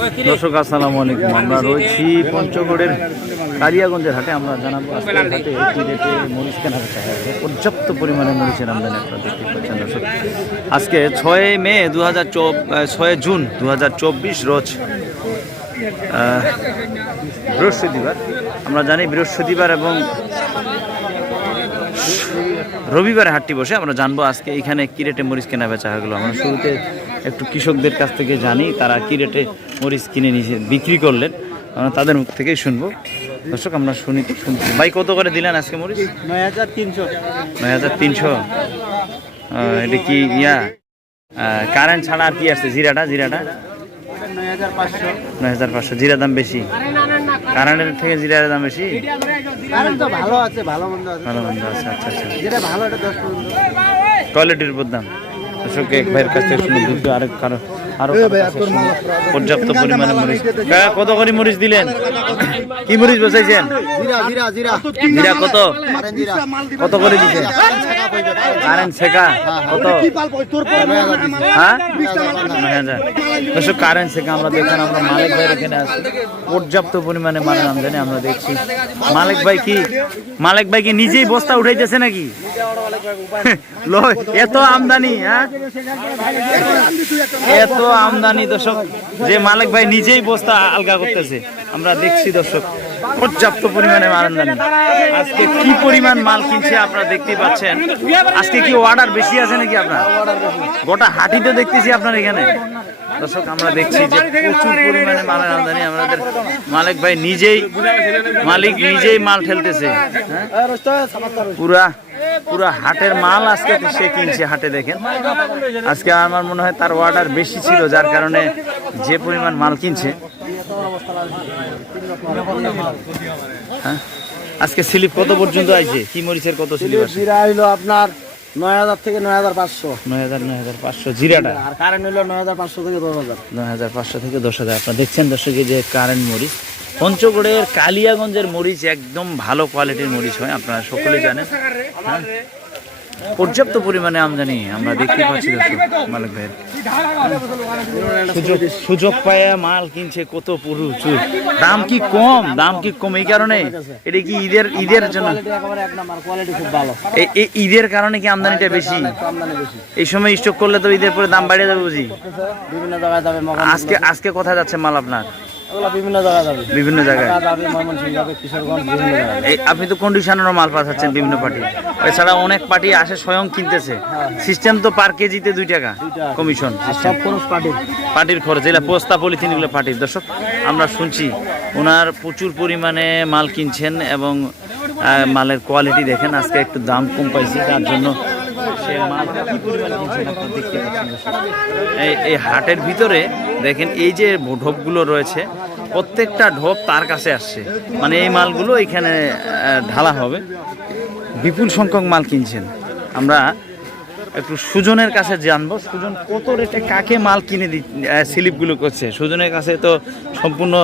দর্শক, আসসালামু আলাইকুম। আমরা রয়েছি পঞ্চগড়ের কালিয়াগঞ্জের হাটে। আমরা জানাব আজকের রেটে মরিচ কেনা বেচা হয়। পর্যাপ্ত পরিমাণে মরিচের আমদানি আপনারা দেখতে পাচ্ছেন, দর্শক। আজকে ছয় মে দু হাজার ছয় জুন দু হাজার চব্বিশ রোজ বৃহস্পতিবার। আমরা জানি বৃহস্পতিবার এবং রবিবারে হাটটি বসে। আমরা জানব আজকে এখানে কি রেটে মরিচ কেনা বেচা হলো আমরা শুরুতে একটু কৃষকদের কাছ থেকে জানি তারা কি রেটে মরিচ কিনে নিয়ে বিক্রি করলেন। আমরা তাদের মুখ থেকেই শুনব। দর্শক আমরা শুনি শুনছি ভাই কত করে দিলেন আজকে মরিচ? নয় হাজার তিনশো। নয় হাজার তিনশো। এটা কি ইয়া? কারেন্ট ছাড়া আর কি আসছে? জিরাটা জিরাটা? নয় হাজার পাঁচশো। জিরা দাম বেশি? কারেন্টের থেকে জিরার দাম বেশি? ভালো আছে ভালো মন্দ আছে। ভালো মন্দ আছে আচ্ছা আচ্ছা। ভালো কোয়ালিটির উপর দাম। দর্শক এক ভাইয়ের কাছ থেকে শুনে দুধ আরেক কারও পর্যাপ্ত পরিমাণে মরিচ। কত করে মরিচ দিলেন? কি মরিচ বসাইছেন? জিরা কত কত? করে দিচ্ছেন কারেন্ট শেখা কত? হ্যাঁ। দর্শক কারেন্ট শেখা আমরা দেখেন আমরা মালিক ভাইয়ের এখানে আছি। পর্যাপ্ত পরিমাণে মালের আমদানি আমরা দেখছি। মালিক ভাই কি মালিক ভাই কি নিজেই বস্তা উঠাইতেছে নাকি? এত আমদানি হ্যাঁ? এত আমদানি, দর্শক, যে মালিক ভাই নিজেই বস্তা আলগা করতেছে। আমরা দেখছি, দর্শক, পর্যাপ্ত পরিমাণে আমদানি। আজকে কি পরিমাণ মাল কিনছে আপনারা দেখতেই পাচ্ছেন। আজকে কি অর্ডার বেশি আছে নাকি আপনার? গোটা হাটিতে দেখতেছি আপনার এখানে। দর্শক, আমরা দেখছি যে প্রচুর পরিমাণে মালের আমদানি। আমাদের মালিক ভাই নিজেই, মালিক নিজেই মাল ঠেলতেছে হ্যাঁ? পুরা পুরা হাটের মাল আজকে সে কিনছে হাটে দেখেন। আজকে আমার মনে হয় তার অর্ডার বেশি ছিল, যার কারণে যে পরিমাণ মাল কিনছে। হ্যাঁ? আজকে স্লিপ কত পর্যন্ত আছে কি মরিচের কত স্লিপ আছে? আপনার নয় হাজার থেকে নয় হাজার পাঁচশো। নয় হাজার নয় হাজার পাঁচশো জিরাটা? আর কারেন্ট হইল নয় হাজার পাঁচশো থেকে দশ হাজার। নয় হাজার পাঁচশো থেকে দশ হাজার। আপনারা দেখছেন দর্শক যে কারেন্ট মরিচ পঞ্চগড়ের কালিয়াগঞ্জের মরিচ একদম ভালো কোয়ালিটির মরিচ হয় আপনারা সকলে জানেন। হ্যাঁ? পর্যাপ্ত পরিমাণে আমদানি আমরা দেখতে পাচ্ছি মালিক ভাইয়ের। সুযোগ সুযোগ পায় মাল কিনছে কত প্রচুর দাম কি কম? দাম কি কম? এই কারণে এটা কি ঈদের ঈদের জন্য? ঈদের কারণে কি আমদানিটা বেশি? এই সময় স্টক করলে তো ঈদের পরে দাম বাড়িয়ে যাবে বুঝি। আজকে আজকে কোথায় যাচ্ছে মাল আপনার? বিভিন্ন জায়গায় যাবে। বিভিন্ন জায়গায়? যাবে ময়মনসিংহ যাবে কিশোরগঞ্জ বিভিন্ন জায়গায় এই আপনি তো কন্ডিশনেরও মাল পাঠাচ্ছেন বিভিন্ন পার্টি। এছাড়া অনেক পার্টি আসে স্বয়ং কিনতেছে। সিস্টেম তো পার কেজিতে দুই টাকা কমিশন সব খরচ পার্টির। পার্টির খরচ এগুলো পোস্তা পলিথিন এগুলো পার্টির। দর্শক আমরা শুনছি ওনার প্রচুর পরিমাণে মাল কিনছেন এবং মালের কোয়ালিটি দেখেন। আজকে একটু দাম কম পাইছি তার জন্য সে মাল কি পরিমাণ কিনছেন আপনারা দেখতে এই এই হাটের ভিতরে দেখেন এই যে ঢোপগুলো রয়েছে, প্রত্যেকটা ঢোপ তার কাছে আসছে। মানে এই মালগুলো এখানে ঢালা হবে। বিপুল সংখ্যক মাল কিনছেন। আমরা একটু সুজনের কাছে জানব, সুজন কত রেটে কাকে মাল কিনে দি স্লিপগুলো করছে? সুজনের কাছে তো সম্পূর্ণ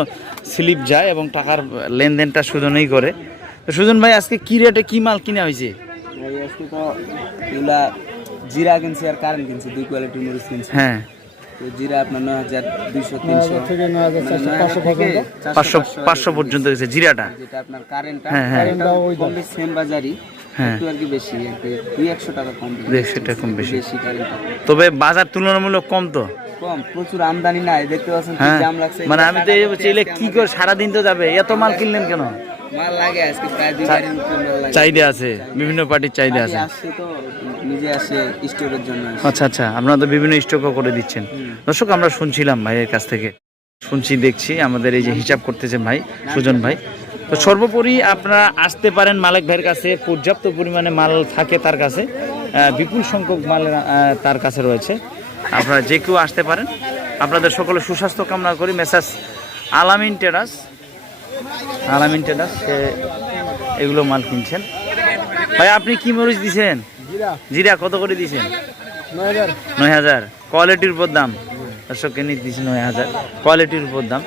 স্লিপ যায় এবং টাকার লেনদেনটা সুজনেই করে। সুজন ভাই, আজকে কি রেটে কি মাল কিনা হয়েছে? এই আজকে তো এগুলা জিরা কিনছি আর কারেন্ট কিনছি দুই কোয়ালিটির মরিচ কিনছি। হ্যাঁ। তো জিরা আপনার নয় হাজার দুইশো তিনশো। পাঁচশো পাঁচশো পর্যন্ত গেছে। জিরাটা। যেটা আপনার কারেন্টটা হ্যাঁ, হ্যাঁ। কম বেশি সেম বাজারই হ্যাঁ। একটু আর কি বেশি আর কি দুই একশো টাকা কম বেশি। বেশি। কারেন্টটা তবে বাজার তুলনামূলক কম তো। কম প্রচুর আমদানি নাই দেখতে পাচ্ছেন মানে আমি তো কি করে সারাদিন তো যাবে? এত মাল কিনলেন কেন? মাল লাগে আজকে প্রায় দুই গাড়ির উপরে মাল লাগে। চাহিদা আছে বিভিন্ন পার্টির চাহিদা আছে। আসছে তো নিজে আসে স্টোরের জন্য আচ্ছা আচ্ছা আপনারা তো বিভিন্ন স্টকও করে দিচ্ছেন। দর্শক আমরা শুনছিলাম ভাইয়ের কাছ থেকে। শুনছি দেখছি আমাদের এই যে হিসাব করতেছে ভাই সুজন ভাই। তো সর্বোপরি আপনারা আসতে পারেন মালিক ভাইয়ের কাছে পর্যাপ্ত পরিমাণে মাল থাকে তার কাছে। বিপুল সংখ্যক মাল তার কাছে রয়েছে। আপনারা যে কেউ আসতে পারেন। আপনাদের সকলে সুস্বাস্থ্য কামনা করি। মেসাজ আলামিন টেরাস আলামিন টেলার সে এগুলো মাল কিনছেন। ভাই আপনি কি মরিচ দিছেন? জিরা। কত করে দিছেন? নয় হাজার। কোয়ালিটির উপর দাম। দর্শক কিনে দিয়েছি নয় হাজার। কোয়ালিটির উপর দাম।